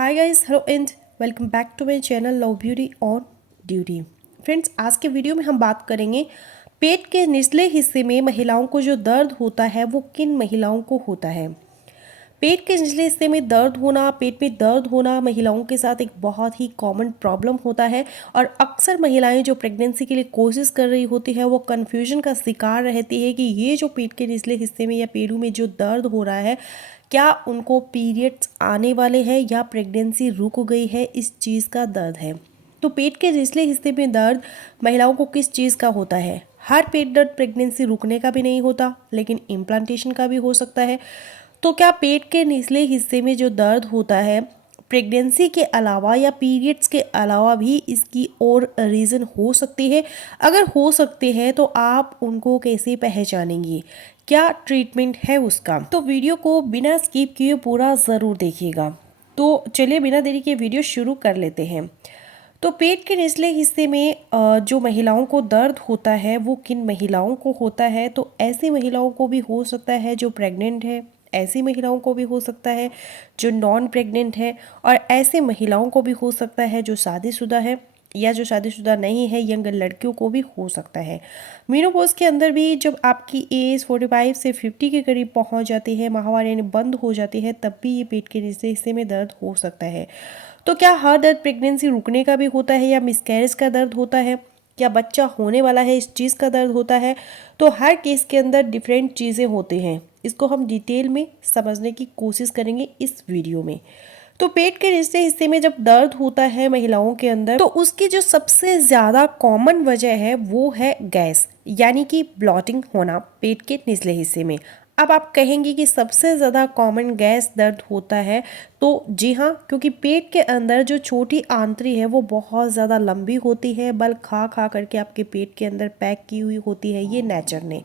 Hi guys, hello and welcome back to my channel love beauty on duty. Friends, आज के video में हम बात करेंगे पेट के निचले हिस्से में महिलाओं को जो दर्द होता है वो किन महिलाओं को होता है। पेट के निचले हिस्से में दर्द होना, पेट में दर्द होना महिलाओं के साथ एक बहुत ही कॉमन प्रॉब्लम होता है और अक्सर महिलाएं जो प्रेगनेंसी के लिए कोशिश कर रही होती है वो कन्फ्यूजन का शिकार रहती है कि ये जो पेट के निचले हिस्से में या पेड़ों में जो दर्द हो रहा है, क्या उनको पीरियड्स आने वाले हैं या प्रेगनेंसी रुक गई है, इस चीज़ का दर्द है। तो पेट के निचले हिस्से में दर्द महिलाओं को किस चीज़ का होता है। हर पेट दर्द प्रेगनेंसी रुकने का भी नहीं होता, लेकिन इम्प्लांटेशन का भी हो सकता है। तो क्या पेट के निचले हिस्से में जो दर्द होता है प्रेगनेंसी के अलावा या पीरियड्स के अलावा भी इसकी और रीज़न हो सकती है। अगर हो सकते हैं तो आप उनको कैसे पहचानेंगी, क्या ट्रीटमेंट है उसका। तो वीडियो को बिना स्किप किए पूरा ज़रूर देखिएगा। तो चलिए बिना देरी के वीडियो शुरू कर लेते हैं। तो पेट के निचले हिस्से में जो महिलाओं को दर्द होता है वो किन महिलाओं को होता है। तो ऐसी महिलाओं को भी हो सकता है जो प्रेग्नेंट है, ऐसी महिलाओं को भी हो सकता है जो नॉन प्रेग्नेंट है, और ऐसे महिलाओं को भी हो सकता है जो शादीशुदा है या जो शादीशुदा नहीं है, यंग लड़कियों को भी हो सकता है। मेनोपॉज के अंदर भी जब आपकी एज 45 से 50 के करीब पहुंच जाती है, माहवार यानी बंद हो जाती है, तब भी ये पेट के निचले हिस्से में दर्द हो सकता है। तो क्या हर दर्द प्रेगनेंसी रुकने का भी होता है या मिसकैरेज का दर्द होता है, क्या बच्चा होने वाला है इस चीज़ का दर्द होता है। तो हर केस के अंदर डिफरेंट चीज़ें होती हैं, इसको हम डिटेल में समझने की कोशिश करेंगे इस वीडियो में। तो पेट के निचले हिस्से में जब दर्द होता है महिलाओं के अंदर, तो उसकी जो सबसे ज़्यादा कॉमन वजह है वो है गैस, यानी कि ब्लॉटिंग होना पेट के निचले हिस्से में। अब आप कहेंगे कि सबसे ज़्यादा कॉमन गैस दर्द होता है, तो जी हाँ, क्योंकि पेट के अंदर जो छोटी आंतरी है वो बहुत ज़्यादा लंबी होती है, बल खा खा करके आपके पेट के अंदर पैक की हुई होती है ये नेचर ने।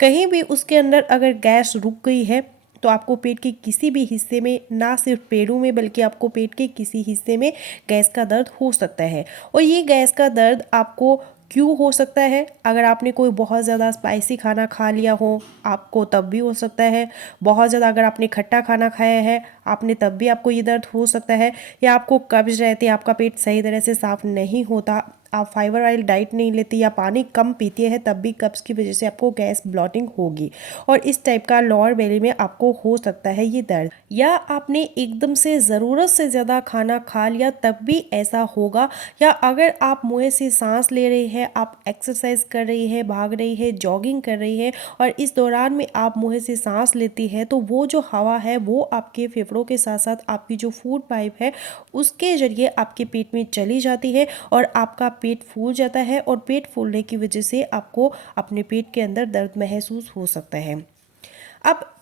कहीं भी उसके अंदर अगर गैस रुक गई है तो आपको पेट के किसी भी हिस्से में, ना सिर्फ पेड़ों में बल्कि आपको पेट के किसी हिस्से में गैस का दर्द हो सकता है। और ये गैस का दर्द आपको क्यों हो सकता है, अगर आपने कोई बहुत ज़्यादा स्पाइसी खाना खा लिया हो आपको तब भी हो सकता है, बहुत ज़्यादा अगर आपने खट्टा खाना खाया है आपने तब भी आपको ये दर्द हो सकता है, या आपको कब्ज रहती है, आपका पेट सही तरह से साफ़ नहीं होता, आप फाइबर वाली डाइट नहीं लेते या पानी कम पीते हैं, तब भी कब्ज की वजह से आपको गैस ब्लॉटिंग होगी और इस टाइप का लोअर बेली में आपको हो सकता है ये दर्द। या आपने एकदम से ज़रूरत से ज़्यादा खाना खा लिया तब भी ऐसा होगा, या अगर आप मुंह से सांस ले रहे हैं, आप एक्सरसाइज कर रही है, भाग रही है, जॉगिंग कर रही है और इस दौरान में आप मुंह से सांस लेती है, तो वो जो हवा है वो आपके फेफड़ों के साथ साथ आपकी जो फूड पाइप है उसके जरिए आपके पेट में चली जाती है और आपका पेट फूल जाता है, और पेट फूलने की वजह से आपको अपने पेट के अंदर दर्द महसूस हो सकता है। अब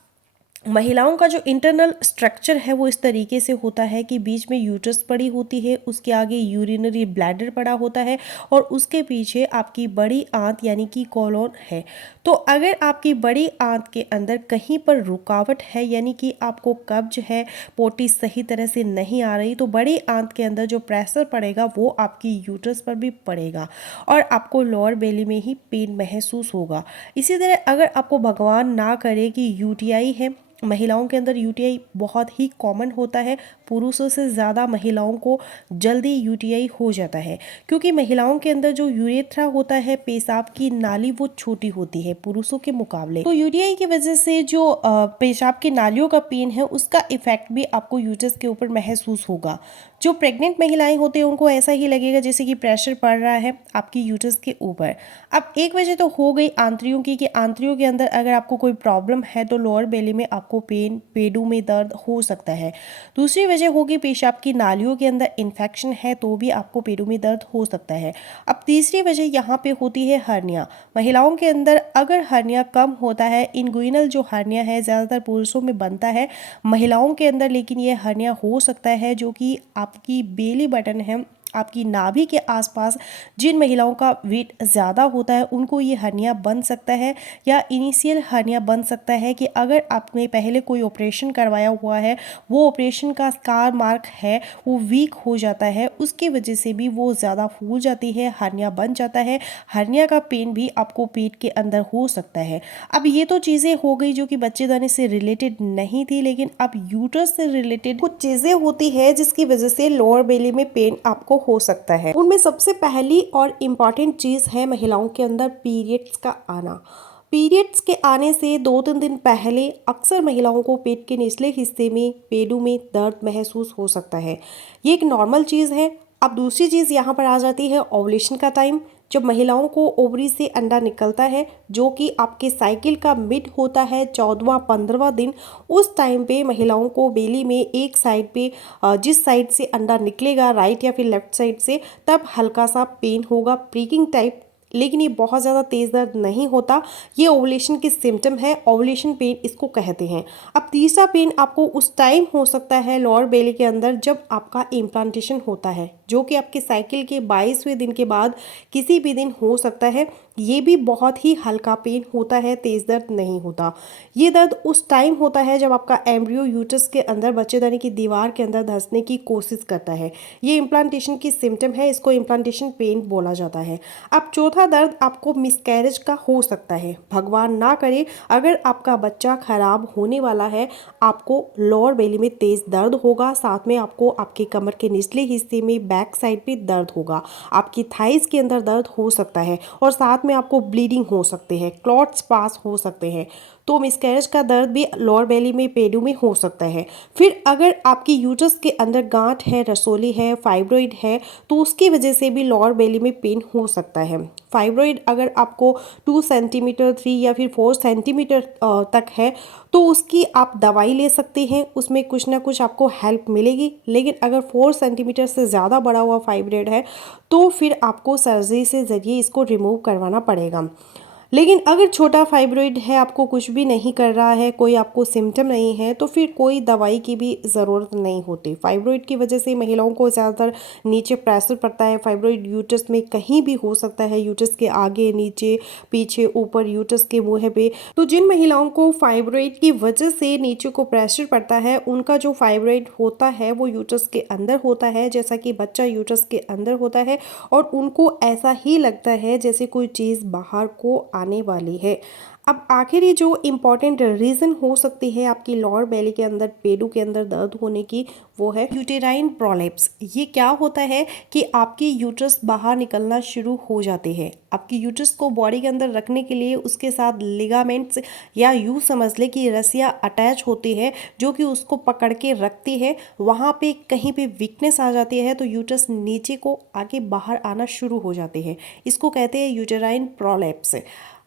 महिलाओं का जो इंटरनल स्ट्रक्चर है वो इस तरीके से होता है कि बीच में यूट्रस पड़ी होती है, उसके आगे यूरिनरी ब्लैडर पड़ा होता है और उसके पीछे आपकी बड़ी आंत यानी कि कोलोन है। तो अगर आपकी बड़ी आंत के अंदर कहीं पर रुकावट है, यानी कि आपको कब्ज है, पोटी सही तरह से नहीं आ रही, तो बड़ी आंत के अंदर जो प्रेशर पड़ेगा वो आपकी यूट्रस पर भी पड़ेगा और आपको लोअर बेली में ही पेन महसूस होगा। इसी तरह अगर आपको भगवान ना करे कि यूटीआई है, महिलाओं के अंदर यूटीआई बहुत ही कॉमन होता है, पुरुषों से ज़्यादा महिलाओं को जल्दी यूटीआई हो जाता है, क्योंकि महिलाओं के अंदर जो यूरेथ्रा होता है, पेशाब की नाली, वो छोटी होती है पुरुषों के मुकाबले। तो यूटीआई की वजह से जो पेशाब की नालियों का पेन है उसका इफेक्ट भी आपको यूट्रस के ऊपर महसूस होगा। जो प्रेग्नेंट महिलाएं होती हैं उनको ऐसा ही लगेगा जैसे कि प्रेशर पड़ रहा है आपकी यूट्रस के ऊपर। अब एक वजह तो हो गई आंतरियों की, कि आंतरियों के अंदर अगर आपको कोई प्रॉब्लम है तो लोअर बेली में आपको पेन, पेडों में दर्द हो सकता है। दूसरी वजह होगी पेशाब की नालियों के अंदर इन्फेक्शन है तो भी आपको पेडों में दर्द हो सकता है। अब तीसरी वजह यहाँ पे होती है हर्निया। महिलाओं के अंदर अगर हर्निया कम होता है, इनगुइनल जो हर्निया है ज़्यादातर पुरुषों में बनता है, महिलाओं के अंदर लेकिन ये हर्निया हो सकता है जो कि आपकी बेली बटन है, आपकी नाभि के आसपास जिन महिलाओं का वेट ज़्यादा होता है उनको ये हर्निया बन सकता है, या इनिशियल हर्निया बन सकता है कि अगर आपने पहले कोई ऑपरेशन करवाया हुआ है, वो ऑपरेशन का स्कार मार्क है वो वीक हो जाता है, उसकी वजह से भी वो ज़्यादा फूल जाती है, हर्निया बन जाता है। हर्निया का पेन भी आपको पेट के अंदर हो सकता है। अब ये तो चीज़ें हो गई जो कि बच्चेदानी से रिलेटेड नहीं थी, लेकिन अब यूट्रस से रिलेटेड कुछ चीज़ें होती है जिसकी वजह से लोअर बेली में पेन आपको हो सकता है। उनमें सबसे पहली और इम्पॉर्टेंट चीज़ है महिलाओं के अंदर पीरियड्स का आना। पीरियड्स के आने से 2-3 दिन पहले अक्सर महिलाओं को पेट के निचले हिस्से में पेडू में दर्द महसूस हो सकता है। ये एक नॉर्मल चीज़ है। अब दूसरी चीज़ यहाँ पर आ जाती है ओवुलेशन का टाइम। जब महिलाओं को ओवरी से अंडा निकलता है जो कि आपके साइकिल का मिड होता है 14वां-15वां दिन, उस टाइम पे महिलाओं को बेली में एक साइड पे जिस साइड से अंडा निकलेगा, राइट या फिर लेफ्ट साइड से, तब हल्का सा पेन होगा, प्रीकिंग टाइप, लेकिन ये बहुत ज़्यादा तेज़ दर्द नहीं होता। ये ओवुलेशन की सिम्टम है, ओवुलेशन पेन इसको कहते हैं। अब तीसरा पेन आपको उस टाइम हो सकता है लोअर बेली के अंदर जब आपका इम्प्लांटेशन होता है, जो कि आपके साइकिल के 22वें दिन के बाद किसी भी दिन हो सकता है। ये भी बहुत ही हल्का पेन होता है, तेज़ दर्द नहीं होता। ये दर्द उस टाइम होता है जब आपका एम्ब्रियो यूट्रस के अंदर बच्चेदानी की दीवार के अंदर धंसने की कोशिश करता है। ये इम्प्लांटेशन की सिम्टम है, इसको इम्प्लांटेशन पेन बोला जाता है। अब चौथा दर्द आपको मिसकैरेज का हो सकता है। भगवान ना करे अगर आपका बच्चा खराब होने वाला है, आपको लोअर बेली में तेज़ दर्द होगा, साथ में आपको आपके कमर के निचले हिस्से में बैक साइड पे दर्द होगा, आपकी थाइस के अंदर दर्द हो सकता है, और साथ में आपको ब्लीडिंग हो सकते हैं, क्लॉट्स पास हो सकते हैं। तो मिसकैरेज का दर्द भी लोअर बेली में पेडू में हो सकता है। फिर अगर आपकी यूट्रस के अंदर गांठ है, रसोली है, फाइब्रॉइड है, तो उसकी वजह से भी लोअर बेली में पेन हो सकता है। फाइब्रॉइड अगर आपको 2 सेंटीमीटर 3 या फिर 4 सेंटीमीटर तक है तो उसकी आप दवाई ले सकते हैं, उसमें कुछ ना कुछ आपको हेल्प मिलेगी। लेकिन अगर 4 सेंटीमीटर से ज़्यादा बड़ा हुआ फाइब्रॉइड है तो फिर आपको सर्जरी से ज़रिए इसको रिमूव करवाना पड़ेगा। लेकिन अगर छोटा फाइब्रॉइड है, आपको कुछ भी नहीं कर रहा है, कोई आपको सिम्टम नहीं है, तो फिर कोई दवाई की भी ज़रूरत नहीं होती। फाइब्रॉइड की वजह से महिलाओं को ज़्यादातर नीचे प्रेशर पड़ता है। फाइब्रॉइड यूट्रस में कहीं भी हो सकता है, यूट्रस के आगे, नीचे, पीछे, ऊपर, यूट्रस के मुँह पे। तो जिन महिलाओं को फाइब्रॉइड की वजह से नीचे को प्रेशर पड़ता है, उनका जो फाइब्रॉइड होता है वो यूट्रस के अंदर होता है, जैसा कि बच्चा यूट्रस के अंदर होता है, और उनको ऐसा ही लगता है जैसे कोई चीज़ बाहर को आने वाली है। अब आखिरी जो इम्पॉर्टेंट रीज़न हो सकती है आपकी लोअर बेली के अंदर, पेडू के अंदर दर्द होने की, वो है यूटेराइन प्रोलेप्स। ये क्या होता है कि आपकी यूट्रस बाहर निकलना शुरू हो जाते हैं। आपकी यूट्रस को बॉडी के अंदर रखने के लिए उसके साथ लिगामेंट्स या यूँ समझ ले कि रस्सियाँ अटैच होती है जो कि उसको पकड़ के रखती है। वहाँ पे कहीं पे वीकनेस आ जाती है तो यूट्रस नीचे को आके बाहर आना शुरू हो जाते हैं। इसको कहते हैं यूटेराइन प्रोलेप्स।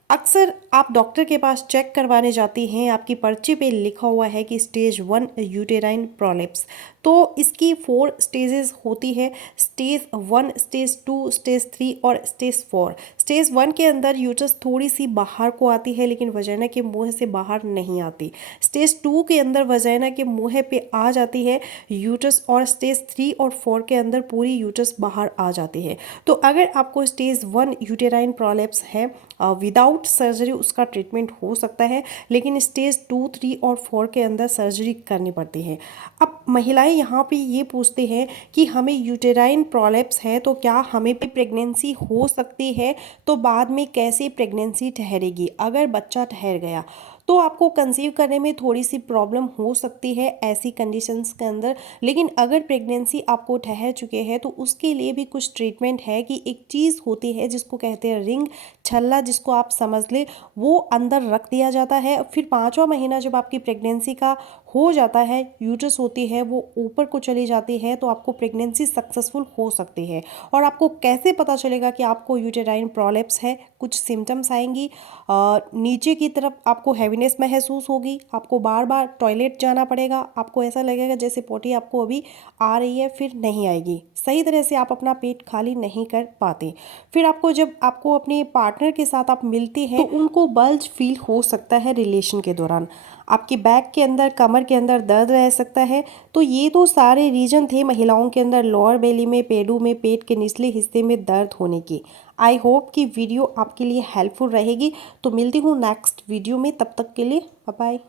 अक्सर आप डॉक्टर के पास चेक करवाने जाती हैं, आपकी पर्ची पे लिखा हुआ है कि स्टेज 1 यूटेराइन प्रोलेप्स। तो इसकी 4 स्टेजेस होती है, स्टेज 1, स्टेज 2, स्टेज 3 और स्टेज 4। स्टेज 1 के अंदर यूट्रस थोड़ी सी बाहर को आती है लेकिन वजाइना के मुंह से बाहर नहीं आती। स्टेज 2 के अंदर वजाइना के मुंह पे आ जाती है यूट्रस, और स्टेज 3 और 4 के अंदर पूरी यूट्रस बाहर आ जाती है। तो अगर आपको स्टेज 1 यूटेराइन प्रोलेप्स है, विदाउट सर्जरी उसका ट्रीटमेंट हो सकता है, लेकिन स्टेज 2, 3 और 4 के अंदर सर्जरी करनी पड़ती है। अब महिलाएं यहाँ पे ये पूछते हैं कि हमें यूटेराइन प्रोलेप्स है तो क्या हमें भी प्रेगनेंसी हो सकती है, तो बाद में कैसे प्रेगनेंसी ठहरेगी। अगर बच्चा ठहर गया तो आपको कंसीव करने में थोड़ी सी प्रॉब्लम हो सकती है ऐसी कंडीशंस के अंदर, लेकिन अगर प्रेगनेंसी आपको ठहर चुके हैं तो उसके लिए भी कुछ ट्रीटमेंट है कि एक चीज़ होती है जिसको कहते हैं रिंग, छल्ला, जिसको आप समझ ले, वो अंदर रख दिया जाता है। फिर 5वां महीना जब आपकी प्रेगनेंसी का हो जाता है, यूट्रस होती है वो ऊपर को चली जाती है, तो आपको प्रेगनेंसी सक्सेसफुल हो सकती है। और आपको कैसे पता चलेगा कि आपको यूटेराइन प्रोलेप्स है, कुछ सिम्टम्स आएंगी, नीचे की तरफ आपको हैवीनेस महसूस होगी, आपको बार बार टॉयलेट जाना पड़ेगा, आपको ऐसा लगेगा जैसे पोटी आपको अभी आ रही है फिर नहीं आएगी, सही तरह से आप अपना पेट खाली नहीं कर पाते। फिर आपको जब आपको अपने पार्टनर के साथ आप मिलते हैं तो उनको बल्ज फील हो सकता है रिलेशन के दौरान। आपके बैक के अंदर, कमर के अंदर दर्द रह सकता है। तो ये तो सारे रीज़न थे महिलाओं के अंदर लोअर बेली में, पेडू में, पेट के निचले हिस्से में दर्द होने की। आई होप कि वीडियो आपके लिए हेल्पफुल रहेगी। तो मिलती हूँ नेक्स्ट वीडियो में, तब तक के लिए बाय बाय।